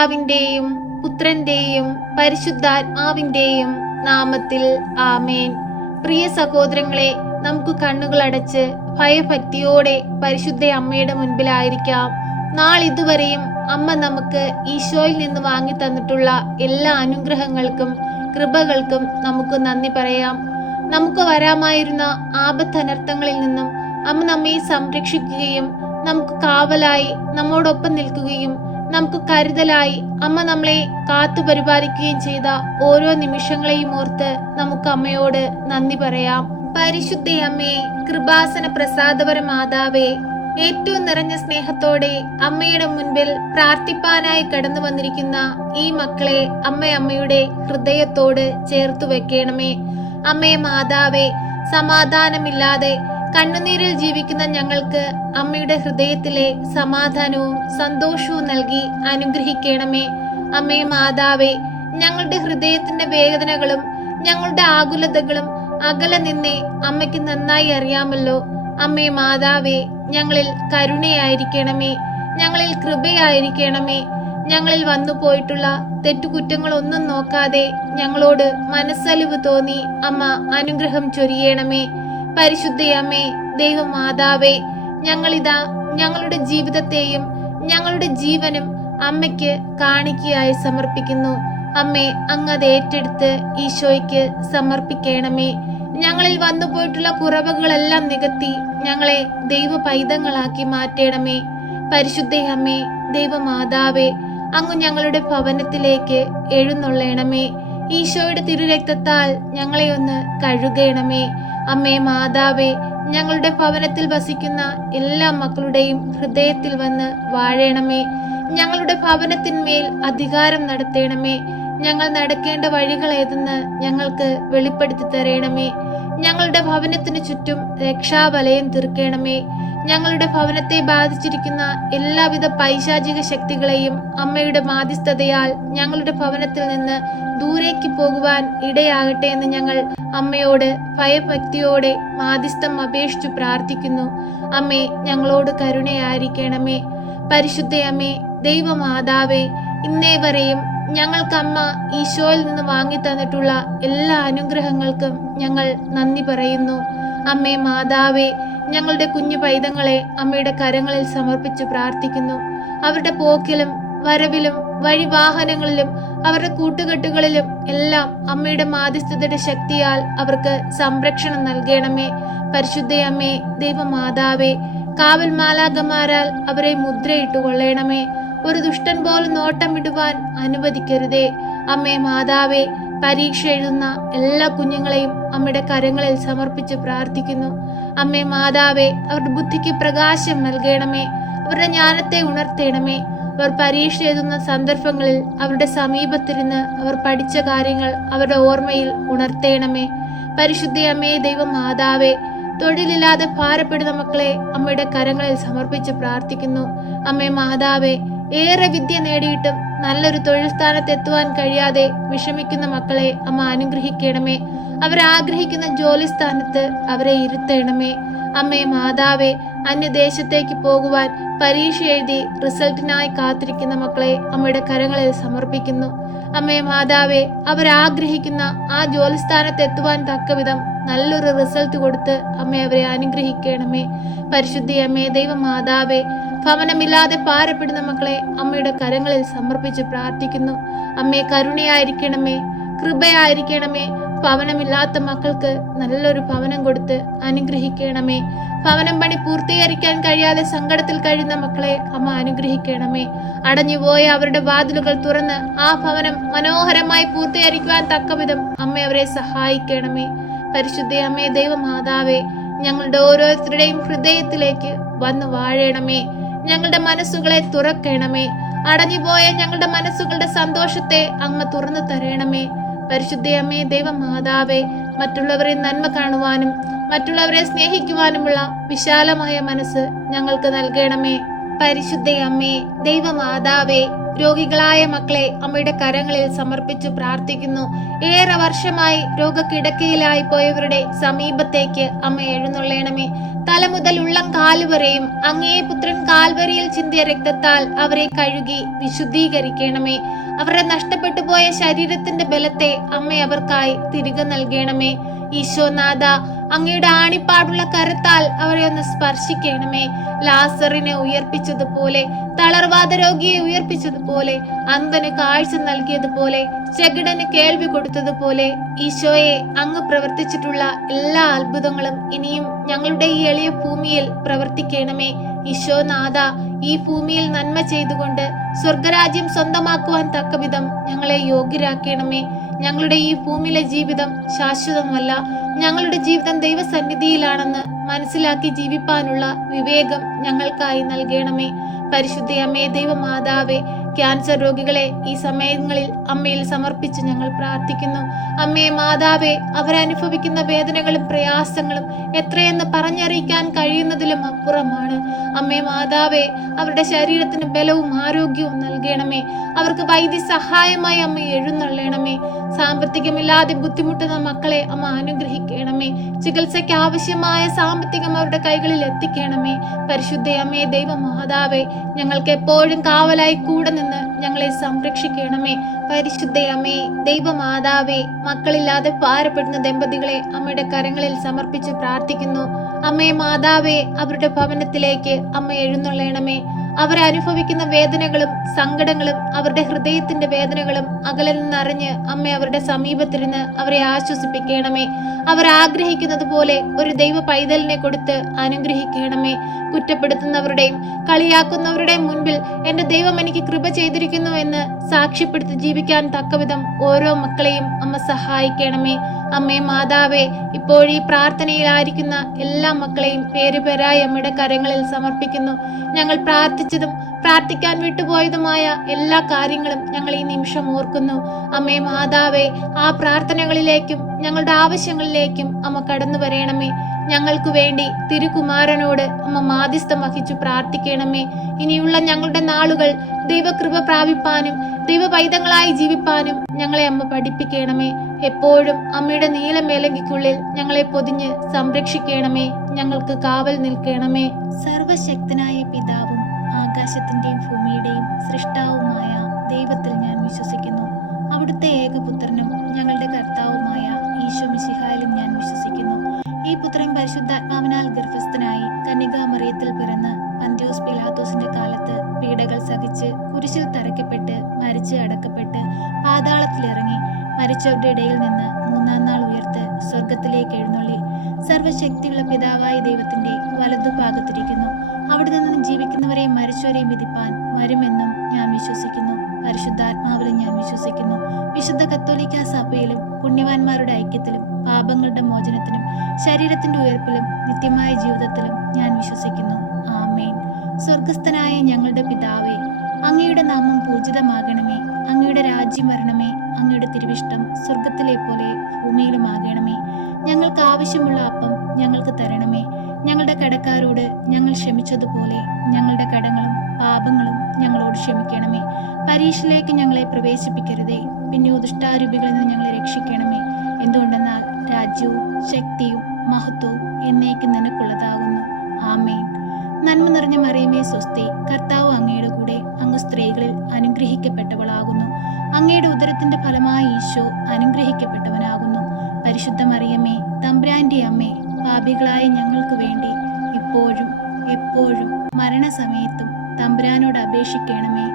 പിതാവിന്റെയും പുത്രന്റെയും പരിശുദ്ധാത്മാവിന്റെയും നാമത്തിൽ ആമേൻ. പ്രിയ സഹോദരങ്ങളെ, നമുക്ക് കണ്ണുകൾ അടച്ച് ഭയഭക്തിയോടെ പരിശുദ്ധ അമ്മയുടെ മുൻപിലായിരിക്കാം. നാളിതുവരെയും അമ്മ നമുക്ക് ഈശോയിൽ നിന്ന് വാങ്ങി തന്നിട്ടുള്ള എല്ലാ അനുഗ്രഹങ്ങൾക്കും കൃപകൾക്കും നമുക്ക് നന്ദി പറയാം. നമുക്ക് വരാമായിരുന്ന ആപത്തനർത്ഥങ്ങളിൽ നിന്നും അമ്മ നമ്മെ സംരക്ഷിക്കുകയും നമുക്ക് കാവലായി നമ്മോടൊപ്പം നിൽക്കുകയും നമുക്ക് കരുതലായി അമ്മ നമ്മളെ കാത്തു പരിപാലിക്കുകയും ചെയ്ത ഓരോ നിമിഷങ്ങളെയും ഓർത്ത് നമുക്ക് അമ്മയോട് നന്ദി പറയാം. പരിശുദ്ധ അമ്മേ, കൃപാസന പ്രസാദപര മാതാവേ, ഏറ്റവും നിറഞ്ഞ സ്നേഹത്തോടെ അമ്മയുടെ മുൻപിൽ പ്രാർത്ഥിപ്പാനായി കടന്നു വന്നിരിക്കുന്ന ഈ മക്കളെ അമ്മയുടെ ഹൃദയത്തോട് ചേർത്തു വെക്കണമേ. അമ്മേ മാതാവേ, സമാധാനമില്ലാതെ കണ്ണുനീരിൽ ജീവിക്കുന്ന ഞങ്ങൾക്ക് അമ്മയുടെ ഹൃദയത്തിലെ സമാധാനവും സന്തോഷവും നൽകി അനുഗ്രഹിക്കണമേ. അമ്മേ മാതാവേ, ഞങ്ങളുടെ ഹൃദയത്തിന്റെ വേദനകളും ഞങ്ങളുടെ ആകുലതകളും അകലെ നിന്നേ അമ്മയ്ക്ക് നന്നായി അറിയാമല്ലോ. അമ്മേ മാതാവേ, ഞങ്ങളിൽ കരുണയായിരിക്കണമേ, ഞങ്ങളിൽ കൃപയായിരിക്കണമേ. ഞങ്ങളിൽ വന്നു പോയിട്ടുള്ള തെറ്റുകുറ്റങ്ങളൊന്നും നോക്കാതെ ഞങ്ങളോട് മനസ്സലിവ് തോന്നി അമ്മ അനുഗ്രഹം ചൊരിയണമേ. പരിശുദ്ധ അമ്മേ, ദൈവമാതാവേ, ഞങ്ങളിതാ ഞങ്ങളുടെ ജീവിതത്തെയും ഞങ്ങളുടെ ജീവനും അമ്മയ്ക്ക് കാണിക്കയായി സമർപ്പിക്കുന്നു. അമ്മേ, അങ്ങ് അത് ഏറ്റെടുത്ത് ഈശോയ്ക്ക് സമർപ്പിക്കണമേ. ഞങ്ങളിൽ വന്നു പോയിട്ടുള്ള കുറവുകളെല്ലാം നികത്തി ഞങ്ങളെ ദൈവ പൈതങ്ങളാക്കി മാറ്റണമേ. പരിശുദ്ധ അമ്മേ, ദൈവമാതാവേ, അങ്ങ് ഞങ്ങളുടെ ഭവനത്തിലേക്ക് എഴുന്നള്ളണമേ. ഈശോയുടെ തിരുരക്തത്താൽ ഞങ്ങളെ ഒന്ന് കഴുകണമേ. അമ്മേ മാതാവേ, ഞങ്ങളുടെ ഭവനത്തിൽ വസിക്കുന്ന എല്ലാ മക്കളുടെയും ഹൃദയത്തിൽ വന്ന് വാഴണമേ. ഞങ്ങളുടെ ഭവനത്തിന്മേൽ അധികാരം നടത്തണമേ. ഞങ്ങൾ നടക്കേണ്ട വഴികൾ ഏതെന്ന് ഞങ്ങൾക്ക് വെളിപ്പെടുത്തി തരണമേ. ഞങ്ങളുടെ ഭവനത്തിന് ചുറ്റും രക്ഷാവലയം തീർക്കണമേ. ഞങ്ങളുടെ ഭവനത്തെ ബാധിച്ചിരിക്കുന്ന എല്ലാവിധ പൈശാചിക ശക്തികളെയും അമ്മയുടെ മാധ്യസ്ഥതയാൽ ഞങ്ങളുടെ ഭവനത്തിൽ നിന്ന് ദൂരേക്ക് പോകുവാൻ ഇടയാകട്ടെ എന്ന് ഞങ്ങൾ അമ്മയോട് ഭയഭക്തിയോടെ മാധ്യസ്ഥം അപേക്ഷിച്ചു പ്രാർത്ഥിക്കുന്നു. അമ്മേ, ഞങ്ങളോട് കരുണയായിരിക്കണമേ. പരിശുദ്ധ അമ്മേ, ദൈവമാതാവേ, ഇന്നേ വരെയും ഞങ്ങൾക്ക് അമ്മ ഈശോയിൽ നിന്ന് വാങ്ങി തന്നിട്ടുള്ള എല്ലാ അനുഗ്രഹങ്ങൾക്കും ഞങ്ങൾ നന്ദി പറയുന്നു. അമ്മേ മാതാവേ, ഞങ്ങളുടെ കുഞ്ഞു പൈതങ്ങളെ അമ്മയുടെ കരങ്ങളിൽ സമർപ്പിച്ച് പ്രാർത്ഥിക്കുന്നു. അവരുടെ പോക്കിലും വരവിലും വഴിവാഹനങ്ങളിലും അവരുടെ കൂട്ടുകെട്ടുകളിലും എല്ലാം അമ്മയുടെ മാധ്യസ്ഥതയുടെ ശക്തിയാൽ അവർക്ക് സംരക്ഷണം നൽകണമേ. പരിശുദ്ധ അമ്മേ, ദൈവമാതാവേ, കാവൽ മാലാഖമാരാൽ അവരെ മുദ്രയിട്ടുകൊള്ളണമേ. ഒരു ദുഷ്ടൻ പോലും നോട്ടമിടുവാൻ അനുവദിക്കരുതേ. അമ്മേ മാതാവേ, പരീക്ഷ എഴുതുന്ന എല്ലാ കുഞ്ഞുങ്ങളെയും അമ്മയുടെ കരങ്ങളിൽ സമർപ്പിച്ച് പ്രാർത്ഥിക്കുന്നു. അമ്മേ മാതാവേ, അവരുടെ ബുദ്ധിക്ക് പ്രകാശം നൽകണമേ. അവരുടെ ജ്ഞാനത്തെ ഉണർത്തണമേ. അവർ പരീക്ഷ എഴുതുന്ന സന്ദർഭങ്ങളിൽ അവരുടെ സമീപത്തിരുന്ന് അവർ പഠിച്ച കാര്യങ്ങൾ അവരുടെ ഓർമ്മയിൽ ഉണർത്തണമേ. പരിശുദ്ധ അമ്മേ, ദൈവമാതാവേ, തൊഴിലില്ലാതെ ഭാരപ്പെടുന്ന മക്കളെ അമ്മയുടെ കരങ്ങളിൽ സമർപ്പിച്ച് പ്രാർത്ഥിക്കുന്നു. അമ്മേ മാതാവേ, ഏറെ വിദ്യ നേടിയിട്ടും നല്ലൊരു തൊഴിൽ സ്ഥാനത്ത് എത്തുവാൻ കഴിയാതെ വിഷമിക്കുന്ന മക്കളെ അമ്മ അനുഗ്രഹിക്കണമേ. അവരാഗ്രഹിക്കുന്ന ജോലി സ്ഥാനത്ത് അവരെ ഇരുത്തണമേ. അമ്മേ മാതാവേ, അന്യദേശത്തേക്ക് പോകുവാൻ പരീക്ഷ എഴുതി റിസൾട്ടിനായി കാത്തിരിക്കുന്ന മക്കളെ അമ്മയുടെ കരങ്ങളിൽ സമർപ്പിക്കുന്നു. അമ്മേ മാതാവേ, അവരാഗ്രഹിക്കുന്ന ആ ജോലി സ്ഥാനത്ത് എത്തുവാൻ തക്കവിധം നല്ലൊരു റിസൾട്ട് കൊടുത്ത് അമ്മ അവരെ അനുഗ്രഹിക്കണമേ. പരിശുദ്ധ അമ്മേ, ദൈവമാതാവേ, ഭവനമില്ലാതെ ഭാരപ്പെടുന്ന മക്കളെ അമ്മയുടെ കരങ്ങളിൽ സമർപ്പിച്ച് പ്രാർത്ഥിക്കുന്നു. അമ്മേ, കരുണയായിരിക്കണമേ, കൃപയായിരിക്കണമേ. ഭവനമില്ലാത്ത മക്കൾക്ക് നല്ലൊരു ഭവനം കൊടുത്ത് അനുഗ്രഹിക്കണമേ. ഭവനം പണി പൂർത്തീകരിക്കാൻ കഴിയാതെ സങ്കടത്തിൽ കഴിയുന്ന മക്കളെ അമ്മ അനുഗ്രഹിക്കണമേ. അടഞ്ഞുപോയ അവരുടെ വാതിലുകൾ തുറന്ന് ആ ഭവനം മനോഹരമായി പൂർത്തീകരിക്കുവാൻ തക്കവിധം അമ്മ അവരെ സഹായിക്കണമേ. പരിശുദ്ധ അമ്മേ, ദൈവമാതാവേ, ഞങ്ങളുടെ ഓരോരുത്തരുടെയും ഹൃദയത്തിലേക്ക് വന്ന് വാഴണമേ. ഞങ്ങളുടെ മനസ്സുകളെ തുറക്കണമേ. അടഞ്ഞുപോയ ഞങ്ങളുടെ മനസ്സുകളുടെ സന്തോഷത്തെ അങ്ങ് തുറന്നു തരണമേ. പരിശുദ്ധ അമ്മേ, ദൈവമാതാവേ, മറ്റുള്ളവരെ നന്മ കാണുവാനും മറ്റുള്ളവരെ സ്നേഹിക്കുവാനുമുള്ള വിശാലമായ മനസ്സ് ഞങ്ങൾക്ക് നൽകണമേ. പരിശുദ്ധ അമ്മേ, ദൈവമാതാവേ, രോഗികളായ മക്കളെ അമ്മയുടെ കരങ്ങളിൽ സമർപ്പിച്ചു പ്രാർത്ഥിക്കുന്നു. ഏറെ വർഷമായി രോഗക്കിടക്കയിലായി പോയവരുടെ സമീപത്തേക്ക് അമ്മ എഴുന്നള്ളണമേ. തല മുതൽ ഉള്ളം കാലുവരെയും അങ്ങേ പുത്രൻ കാൽവരിയിൽ ചിന്തിയ രക്തത്താൽ അവരെ കഴുകി വിശുദ്ധീകരിക്കണമേ. അവരുടെ നഷ്ടപ്പെട്ടു പോയ ശരീരത്തിന്റെ ബലത്തെ അമ്മ അവർക്കായി തിരികെ നൽകണമേ. ഈശോനാഥ, അങ്ങയുടെ ആണിപ്പാടുള്ള കരത്താൽ അവരെ ഒന്ന് സ്പർശിക്കണമേ. ലാസറിനെ ഉയർപ്പിച്ചതുപോലെ, തളർവാദ രോഗിയെ ഉയർപ്പിച്ചതുപോലെ, അന്ധന് കാഴ്ച നൽകിയതുപോലെ, ചെകിടന് കേൾവി കൊടുത്തതുപോലെ, ഈശോയെ അങ്ങ് പ്രവർത്തിച്ചിട്ടുള്ള എല്ലാ അത്ഭുതങ്ങളും ഇനിയും ഞങ്ങളുടെ ഈ എളിയ ഭൂമിയിൽ പ്രവർത്തിക്കണമേ. ഈശോനാഥ, ഈ ഭൂമിയിൽ നന്മ ചെയ്തുകൊണ്ട് സ്വർഗരാജ്യം സ്വന്തമാക്കുവാൻ തക്കവിധം ഞങ്ങളെ യോഗ്യരാക്കണമേ. ഞങ്ങളുടെ ഈ ഭൂമിയിലെ ജീവിതം ശാശ്വതമല്ല. ഞങ്ങളുടെ ജീവിതം ദൈവസന്നിധിയിലാണെന്ന് മനസ്സിലാക്കി ജീവിപ്പാനുള്ള വിവേകം ഞങ്ങൾക്കായി നൽകണമേ. പരിശുദ്ധ അമ്മേ, ദൈവമാതാവേ, ക്യാൻസർ രോഗികളെ ഈ സമയങ്ങളിൽ അമ്മയിൽ സമർപ്പിച്ച് ഞങ്ങൾ പ്രാർത്ഥിക്കുന്നു. അമ്മേ മാതാവേ, അവരനുഭവിക്കുന്ന വേദനകളും പ്രയാസങ്ങളും എത്രയെന്ന് പറഞ്ഞറിയിക്കാൻ കഴിയുന്നതിലും അപ്പുറമാണ്. അമ്മേ മാതാവേ, അവരുടെ ശരീരത്തിന് ബലവും ആരോഗ്യവും നൽകണമേ. അവർക്ക് വൈദ്യസഹായമായി അമ്മ എഴുന്നള്ളണമേ. സാമ്പത്തികമില്ലാതെ ബുദ്ധിമുട്ടുന്ന മക്കളെ അമ്മ അനുഗ്രഹിക്കണമേ. ചികിത്സയ്ക്ക് ആവശ്യമായ സാമ്പത്തികം അവരുടെ കൈകളിൽ എത്തിക്കണമേ. പരിശുദ്ധ അമ്മേ, ദൈവമാതാവേ, ഞങ്ങൾക്ക് എപ്പോഴും കാവലായി കൂടെ നിന്ന് ഞങ്ങളെ സംരക്ഷിക്കണമേ. പരിശുദ്ധ അമ്മേ, ദൈവമാതാവേ, മക്കളില്ലാതെ ഭാരപ്പെടുന്ന ദമ്പതികളെ അമ്മയുടെ കരങ്ങളിൽ സമർപ്പിച്ച് പ്രാർത്ഥിക്കുന്നു. അമ്മേ മാതാവേ, അവരുടെ ഭവനത്തിലേക്ക് അമ്മ എഴുന്നള്ളണമേ. അവരനുഭവിക്കുന്ന വേദനകളും സങ്കടങ്ങളും അവരുടെ ഹൃദയത്തിന്റെ വേദനകളും അകലിൽ നിന്നറിഞ്ഞ് അമ്മ അവരുടെ സമീപത്തിരുന്ന് അവരെ ആശ്വസിപ്പിക്കണമേ. അവർ ആഗ്രഹിക്കുന്നത് പോലെ ഒരു ദൈവ പൈതലിനെ കൊടുത്ത് അനുഗ്രഹിക്കണമേ. കുറ്റപ്പെടുത്തുന്നവരുടെയും കളിയാക്കുന്നവരുടെയും മുൻപിൽ എൻ്റെ ദൈവം എനിക്ക് കൃപ ചെയ്തിരിക്കുന്നു എന്ന് സാക്ഷ്യപ്പെടുത്തി ജീവിക്കാൻ തക്കവിധം ഓരോ മക്കളെയും അമ്മ സഹായിക്കണമേ. അമ്മേ മാതാവേ, ഇപ്പോഴീ പ്രാർത്ഥനയിലായിരിക്കുന്ന എല്ലാ മക്കളെയും പേരുപേരായി അമ്മയുടെ കരങ്ങളിൽ സമർപ്പിക്കുന്നു. ഞങ്ങൾ പ്രാർത്ഥിച്ചതും പ്രാർത്ഥിക്കാൻ വിട്ടുപോയതുമായ എല്ലാ കാര്യങ്ങളും ഞങ്ങൾ ഈ നിമിഷം ഓർക്കുന്നു. അമ്മേ മാതാവേ, ആ പ്രാർത്ഥനകളിലേക്കും ഞങ്ങളുടെ ആവശ്യങ്ങളിലേക്കും അമ്മ കടന്നു വരയണമേ. ഞങ്ങൾക്ക് വേണ്ടി തിരുകുമാരനോട് അമ്മ മാധ്യസ്ഥം വഹിച്ചു പ്രാർത്ഥിക്കണമേ. ഇനിയുള്ള ഞങ്ങളുടെ നാളുകൾ ദൈവകൃപ പ്രാപിപ്പാനും ദൈവപൈതങ്ങളായി ജീവിപ്പാനും ഞങ്ങളെ അമ്മ പഠിപ്പിക്കണമേ. എപ്പോഴും അമ്മയുടെ നീലമേലങ്കിക്കുള്ളിൽ ഞങ്ങളെ പൊതിഞ്ഞ് സംരക്ഷിക്കണമേ. ഞങ്ങൾക്ക് കാവൽ നിൽക്കണമേ. സർവശക്തനായ പിതാവും ആകാശത്തിന്റെയും ഭൂമിയുടെയും സൃഷ്ടാവുമായ ദൈവത്തിൽ ഞാൻ വിശ്വസിക്കുന്നു. അവിടുത്തെ ഏകപുത്രനും ഞങ്ങളുടെ കർത്താവുമായ ഈശോ മിശിഹായിലും ഞാൻ വിശ്വസിക്കുന്നു. ഈ പുത്രൻ പരിശുദ്ധാത്മാവിനാൽ ഗർഭസ്ഥനായി കന്യകാമറിയത്തിൽ പിറന്ന് പന്തിയോസ് പിലാത്തോസിന്റെ കാലത്ത് പീഡകൾ സഹിച്ച് കുരിശിൽ തറയ്ക്കപ്പെട്ട് മരിച്ച് അടക്കപ്പെട്ട് പാതാളത്തിലിറങ്ങി മരിച്ചവരുടെ ഇടയിൽ നിന്ന് മൂന്നാം നാൾ ഉയർത്ത് സ്വർഗത്തിലേക്ക് എഴുന്നള്ളി സർവശക്തിയുള്ള പിതാവായ ദൈവത്തിന്റെ വലതുഭാഗത്തിരിക്കുന്നു. അവിടെ നിന്ന് ജീവിക്കുന്നവരെയും മരിച്ചവരെയും വിധിപ്പാൻ വരുമെന്നും ഞാൻ വിശ്വസിക്കുന്നു. പരിശുദ്ധാത്മാവിലും ഞാൻ വിശ്വസിക്കുന്നു. വിശുദ്ധ കത്തോലിക്കാ സഭയിലും പുണ്യവാന്മാരുടെ ഐക്യത്തിലും പാപങ്ങളുടെ മോചനത്തിനും ശരീരത്തിന്റെ ഉയർപ്പിലും നിത്യമായ ജീവിതത്തിലും ഞാൻ വിശ്വസിക്കുന്നു. ആമേൻ. സ്വർഗസ്ഥനായ ഞങ്ങളുടെ പിതാവേ, അങ്ങയുടെ നാമം പൂജിതമാകണമേ. അങ്ങയുടെ രാജ്യം വരണമേ. അങ്ങയുടെ തിരുവിഷ്ടം സ്വർഗത്തിലെ പോലെ ഭൂമിയിലുമാകണമേ. ഞങ്ങൾക്ക് ആവശ്യമുള്ള അപ്പം ഞങ്ങൾക്ക് തരണമേ. ഞങ്ങളുടെ കടക്കാരോട് ഞങ്ങൾ ക്ഷമിച്ചതുപോലെ ഞങ്ങളുടെ കടങ്ങളും പാപങ്ങളും ഞങ്ങളോട് ക്ഷമിക്കണമേ. പരീക്ഷയിലേക്ക് ഞങ്ങളെ പ്രവേശിപ്പിക്കരുതേ, പിന്നെയോ ദുഷ്ടാരൂപികളിൽ നിന്ന് ഞങ്ങളെ രക്ഷിക്കണമേ. എന്തുകൊണ്ടെന്നാൽ രാജ്യവും ശക്തിയും മഹത്വവും എന്നേക്കും നിനക്കുള്ളതാകുന്നു. ആമേൻ. നന്മ നിറഞ്ഞ മറിയമേ സ്വസ്തി, കർത്താവ് അങ്ങയുടെ കൂടെ, അങ്ങ് സ്ത്രീകളിൽ അനുഗ്രഹിക്കപ്പെട്ടവളാകുന്നു. അങ്ങയുടെ ഉദരത്തിന്റെ ഫലമായി ഈശോ അനുഗ്രഹിക്കപ്പെട്ടവനാകുന്നു. പരിശുദ്ധ മറിയമേ, തമ്പുരാന്റെ അമ്മേ, പാപികളായ ഞങ്ങൾക്ക് വേണ്ടി ഇപ്പോഴും എപ്പോഴും മരണസമയത്തും തമ്പുരാനോട് അപേക്ഷിക്കണമേ.